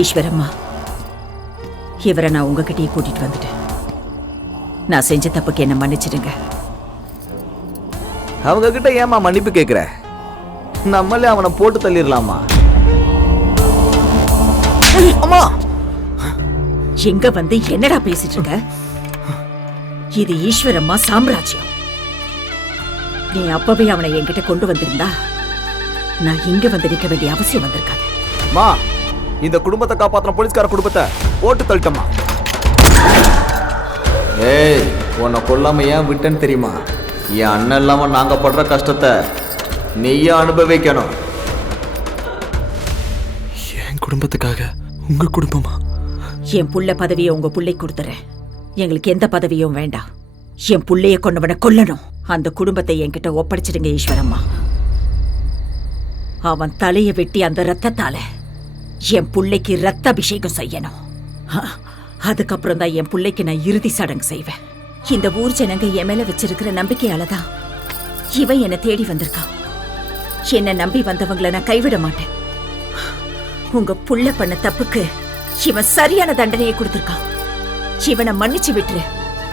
ஈஸ்வரம்மா, இவரை நான் உங்ககிட்டயே கூட்டிட்டு வந்துட்டேன். நான் செஞ்ச தப்புக்கு என்ன மன்னிச்சிடுங்க. அவங்க கிட்ட ஏமா மன்னிப்பு கேக்குற? நம்மளே அவனை போட்டு தள்ளிடலாமா? அம்மா, எங்க வந்து என்னடா பேசிட்டு இருக்க? இது ஈஸ்வரம்மா சாம்ராஜ்யம். நீ அப்பவே அவனை என்கிட்ட கொண்டு வந்திருந்தா நான் இங்க வந்து நிக்க வேண்டிய அவசியம் வந்திருக்காது. மா, இந்த குடும்பத்தை காப்பாத்தின போலீஸ்கார குடும்பத்தை போட்டு தள்ளிட்டமா. ஏய், உன்னை கொல்லாம ஏன் விட்டேன்னு தெரியுமா? என் அண்ணன் இல்லாம நாங்க படுற கஷ்டத்தை நீயே அனுபவிக்கணும். என் குடும்பத்துக்காக உங்க குடும்பமா? என் புள்ள பதவியை உங்க புள்ளை கொடுத்துறேன். எங்களுக்கு எந்த பதவியும் வேண்டாம். என் புள்ளைய கொண்டவனை கொல்லணும். அந்த குடும்பத்தை என்கிட்ட ஒப்படைச்சிடுங்க ஈஸ்வரம்மா. அவன் தலையை வெட்டி அந்த ரத்தத்தால என் புள்ளைக்கு ரத்த அபிஷேகம் செய்யணும். அதுக்கப்புறம் தான் என் புள்ளைக்கு நான் இறுதி சடங்கு செய்வேன். இந்த ஊர் ஜனங்க என் மேல வச்சிருக்கிற நம்பிக்கையாலதான் இவன் என்னை தேடி வந்திருக்கான். என்னை நம்பி வந்தவங்களை நான் கைவிட மாட்டேன். உங்க புள்ள பண்ண தப்புக்கு இவன் சரியான தண்டனையை கொடுத்திருக்கான். இவனை மன்னிச்சு விட்டுரு.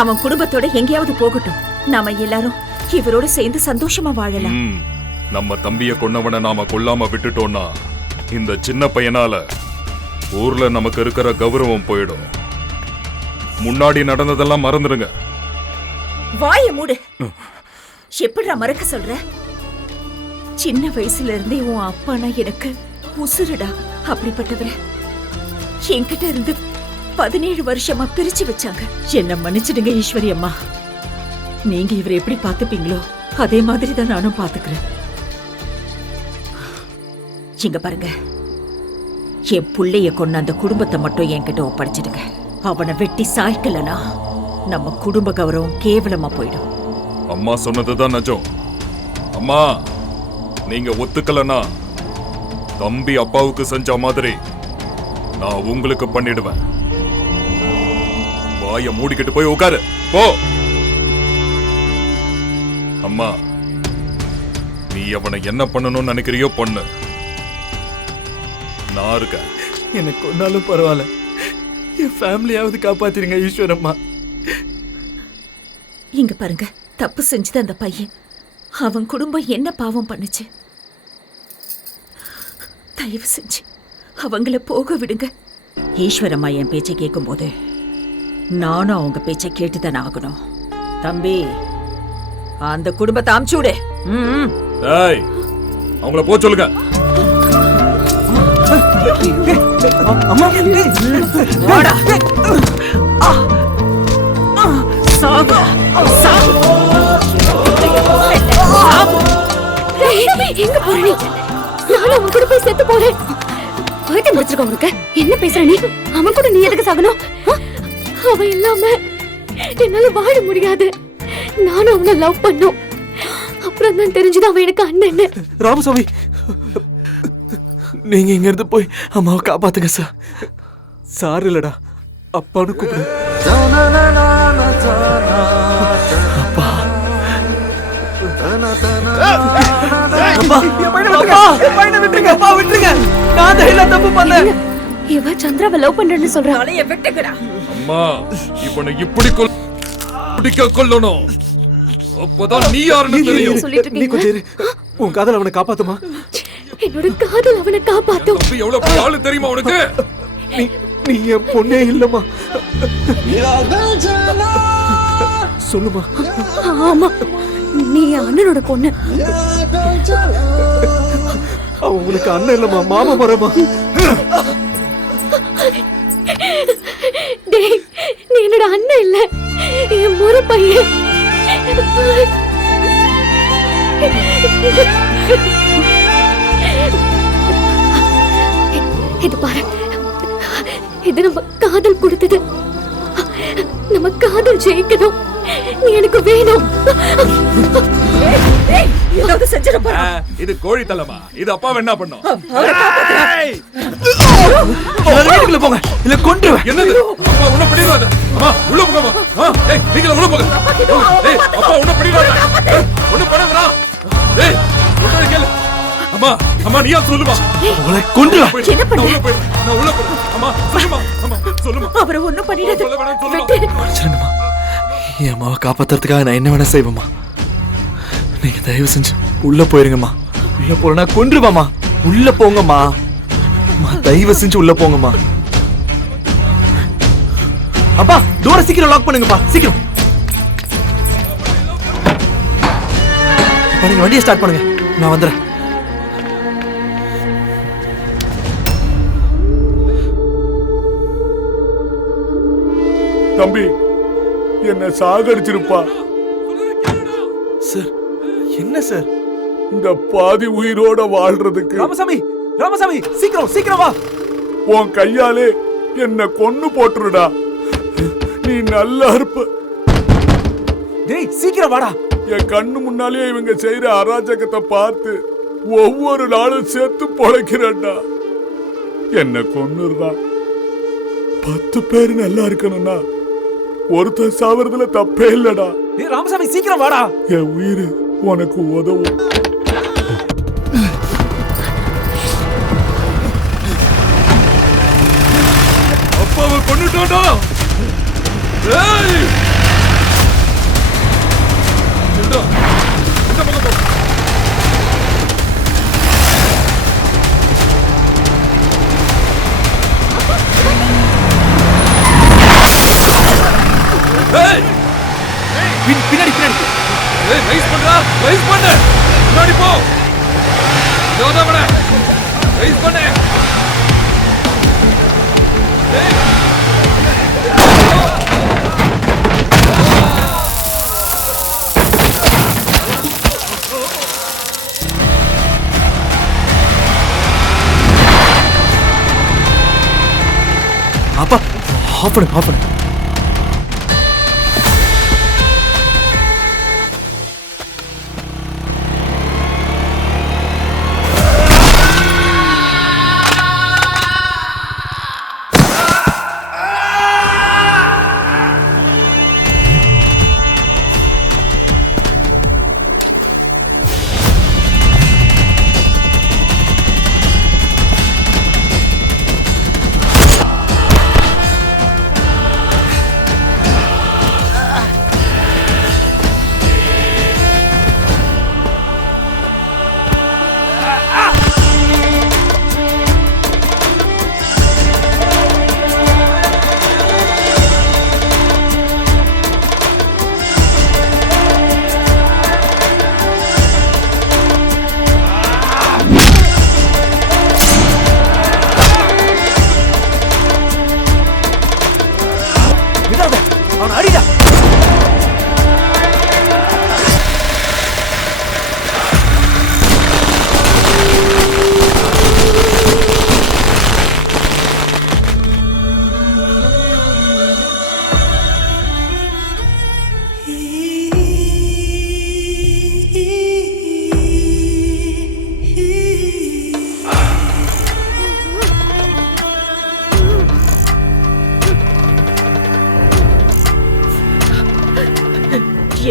அவன் குடும்பத்தோட எங்கேயாவது போகட்டும். நாம எல்லாரும் இவரோட சேர்ந்து சந்தோஷமா வாழலாம். நம்ம தம்பிய கொன்னவனை நாம கொல்லாம விட்டுட்டோம்னா இந்த சின்ன பையனால ஊர்ல நமக்கு இருக்கிற கௌரவம் போயிடும். முன்னாடி நடந்ததெல்லாம் மறந்துடுங்க. வாய மூடு. எப்படிடா மறக்க சொல்ற? சின்ன வயசுல இருந்தே உன் அப்பானா எனக்கு உசுருடா. அப்படிப்பட்டவரை என்கிட்ட இருந்து 17 வருஷமா பிரிச்சு வச்சாங்க. என்ன மன்னிச்சிடுங்க ஈஸ்வரி அம்மா. நீங்க இவரை எப்படி பாத்துப்பீங்களோ அதே மாதிரி தான் நானும் பாத்துக்கிறேன். இங்க பாருங்க, என் புள்ளைய கொண்டு அந்த குடும்பத்தை மட்டும் என்கிட்ட ஒப்படைச்சிடுங்க. அவனை வெட்டி சாய்க்கலனா நம்ம குடும்ப கௌரவம் கேவலமா போயிடும். அம்மா சொன்னதுதான் நிஜம். அம்மா, நீங்க ஒத்துக்கலனா தம்பி அப்பாவுக்கு செஞ்ச மாதிரி நான் உங்களுக்கு பண்ணிடுவேன். வாய மூடிக்கிட்டு போய் உட்காரு போ. அம்மா, நீ அவனை என்ன பண்ணணும்னு நினைக்கிறியோ பண்ணு. நான் இருக்கேன். எனக்கு ஒன்னாலும் பரவாயில்ல, என் ஃபேமிலியாவது காப்பாத்திருங்க ஈஸ்வரம்மா. இங்க பாருங்க, தப்பு செஞ்சது அந்த பையன். அவன் குடும்பம் என்ன பாவம் பண்ணுச்சு? தயவு செஞ்சு அவங்கள போக விடுங்க. ஈஸ்வரம்மா என் பேச்சை கேட்கும் போது நானும் அவங்க பேச்சை கேட்டுதானே ஆகணும். தம்பி, அந்த குடும்பத்தை அமுச்சு விடு. ஏய், அவங்கள போ சொல்லுங்க. அம்மா, வாடா. சாவு, சாவு. எங்க போற நீ? நானும் அவன் கூட போய் செத்து போறேன். போயிட்டு முடிச்சிருக்க உனக்கு. என்ன பேசுற நீ? அவன் கூட நீ எதுக்கு சாகணும்? அவன் இல்லாம என்னால வாழ முடியாது. நானும் அவனை லவ் பண்ணோம். அப்புறம் தான் தெரிஞ்சது அவன் எனக்கு அண்ணன். ராமசாமி, நீங்க இங்க இருந்து போய் அம்மாவை காப்பாத்துங்க சார். சார் இல்லடா, அப்பான்னு கூப்பிடு. அப்பா, இவ சந்திராவை லவ் பண்றேன்னு சொல்றான். அம்மா, இவனை இப்படி கொல்லணும். அப்பதான் நீ யாருன்னு தெரியும். நீ கொஞ்சம் இரு. உன் காதல் அவனை காப்பாத்துமா? என்னோட காதல் அவனை காப்பாத்தும். தம்பி எவ்வளவு பெரிய ஆளு தெரியுமா உனக்கு? நீ என் பொண்ணே இல்லம்மா. சொல்லுமா. ஆமா, நீ அண்ணனோட பொண்ணு. அவன் உனக்கு அண்ணன் இல்லம்மா, மாமா மரமா. டேய், நீ என்னோட அண்ணன் இல்ல, என் முறை பையன். இது பாரு, இது நம்ம காதல் கொடுத்தது. நம்ம காதல் ஜெயிக்கணும். நீ எனக்கு வேணும். ஏதாவது செஞ்சிட. இது கோழி தலைமா. இது அப்பா என்ன பண்ணும்? வீட்டுக்குள்ள போங்க, இல்ல கொன்றுவேன். என்னது? அப்பா உன்னை பிடிக்காத. அம்மா உள்ள போங்க. ஏய், நீங்க உள்ள போங்க. ஏய், அப்பா உன்னை பிடிக்காத. ஒண்ணு பண்ணாதடா. ஏய், உன்னை கேளு. அம்மா அம்மா நீயா சொல்லுமா உங்களை கொன்றுவேன். என்ன பண்ற? நான் உள்ள போயிடுறேன். நான் உள்ள போயிடுறேன். அம்மா சொல்லுமா அம்மா சொல்லுமா அவரை ஒண்ணும் பண்ணிடாத. சொல்ல வேணாம், சொல்லுமா. வெட்டு. மன்னிச்சிடுங்கம்மா. என் அம்மாவை காப்பாத்துறதுக்காக நான் என்ன வேணா செய்வேம்மா. நீங்க தயவு செஞ்சு உள்ள போயிருங்கம்மா. உள்ள போறேன்னா கொன்றுவாம்மா. உள்ள போங்கம்மா. அம்மா தயவு செஞ்சு உள்ள போங்கம்மா. அப்பா டோரை சீக்கிரம் லாக் பண்ணுங்கப்பா, சீக்கிரம். அப்பா, நீங்க வண்டியை ஸ்டார்ட் பண்ணுங்க, நான் வந்துடுறேன். தம்பி என்ன சாகடிச்சிருப்பா. சார் என்ன சார்? இந்த பாதி உயிரோட வாழ்றதுக்கு ராமசாமி, ராமசாமி சீக்கிரம் சீக்கிரம் வா. உன் கையாலே என்ன கொன்னு போட்டுருடா. நீ நல்லா இருப்ப. டேய் சீக்கிரம் வாடா. என் கண்ணு முன்னாலே இவங்க செய்யற அராஜகத்தை பார்த்து ஒவ்வொரு நாளும் செத்து பொழைக்கிறேன்டா. என்ன கொன்னுடுறா. 10 பேர் நல்லா இருக்கணும்னா ஒருத்தன் சாவறதுல தப்பே இல்லடா. டேய் ராமசாமி சீக்கிரம் வாடா. என் உயிர் உனக்கு உதவும். அப்பாவை கொன்னுட்டான்டா. ஏய் இந்த பக்கம் போ. ஏய் பின்னாடி பின்னாடி. ஏய் ரைஸ் பண்றா, ரைஸ் பண்ணு. முன்னாடி போ. ஜோதாவட ரைஸ் பண்ணு. ஏய் அப்பா ஆஃப் பண்ணு, ஆஃப் பண்ணு. விடாத, அவனை அடிடா.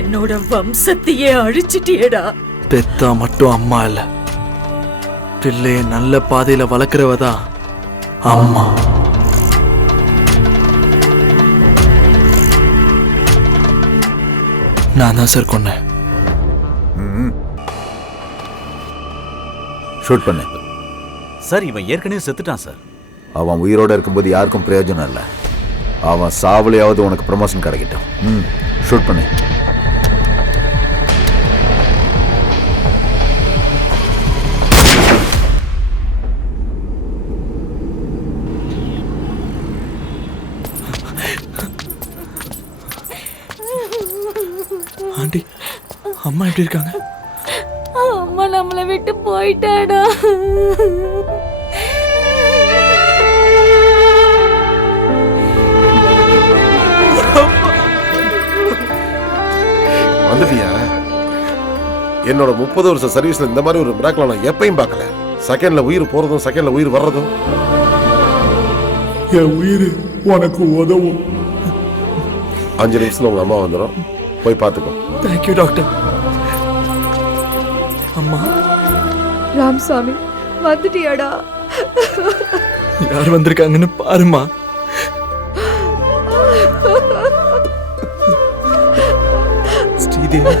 என்னோட வம்சத்தையே அழிச்சிட்டியேடா. பெத்தா மட்டும் அம்மா இல்ல, பிள்ளைய நல்ல பாதையில வளர்க்கிறவதான் அம்மா. நான் தான் சார் கொன்னேன். ஷூட் பண்ணு. சார் இவன் ஏற்கனவே செத்துட்டான் சார். அவன் உயிரோட இருக்கும்போது யாருக்கும் பிரயோஜனம் இல்லை. அவன் சாவலையாவது உனக்கு ப்ரமோஷன் கிடைக்கட்டும். ஷூட் பண்ணு. ஆண்டி, அம்மா எப்படி இருக்காங்க? அம்மா நம்மளை விட்டு போயிட்டாடா. வந்துட்டியா? என்னோட 30 வருஷ சர்வீஸ்ல இந்த மாதிரி ஒரு மிராக்கிள் நான் எப்பயும் பார்க்கல. செகண்ட்ல உயிர் போறதும் செகண்ட்ல உயிர் வர்றதும். என் உயிர் உனக்கு உதவும். 5 நிமிஷத்துல உங்க அம்மா வந்துடும், போய் பார்த்துக்கோ. Thank you doctor. அம்மா ராமசாமி வந்துட்டியாடா? யார் வந்திருக்காங்கன்னு பாருமா. ஸ்ரீதேவி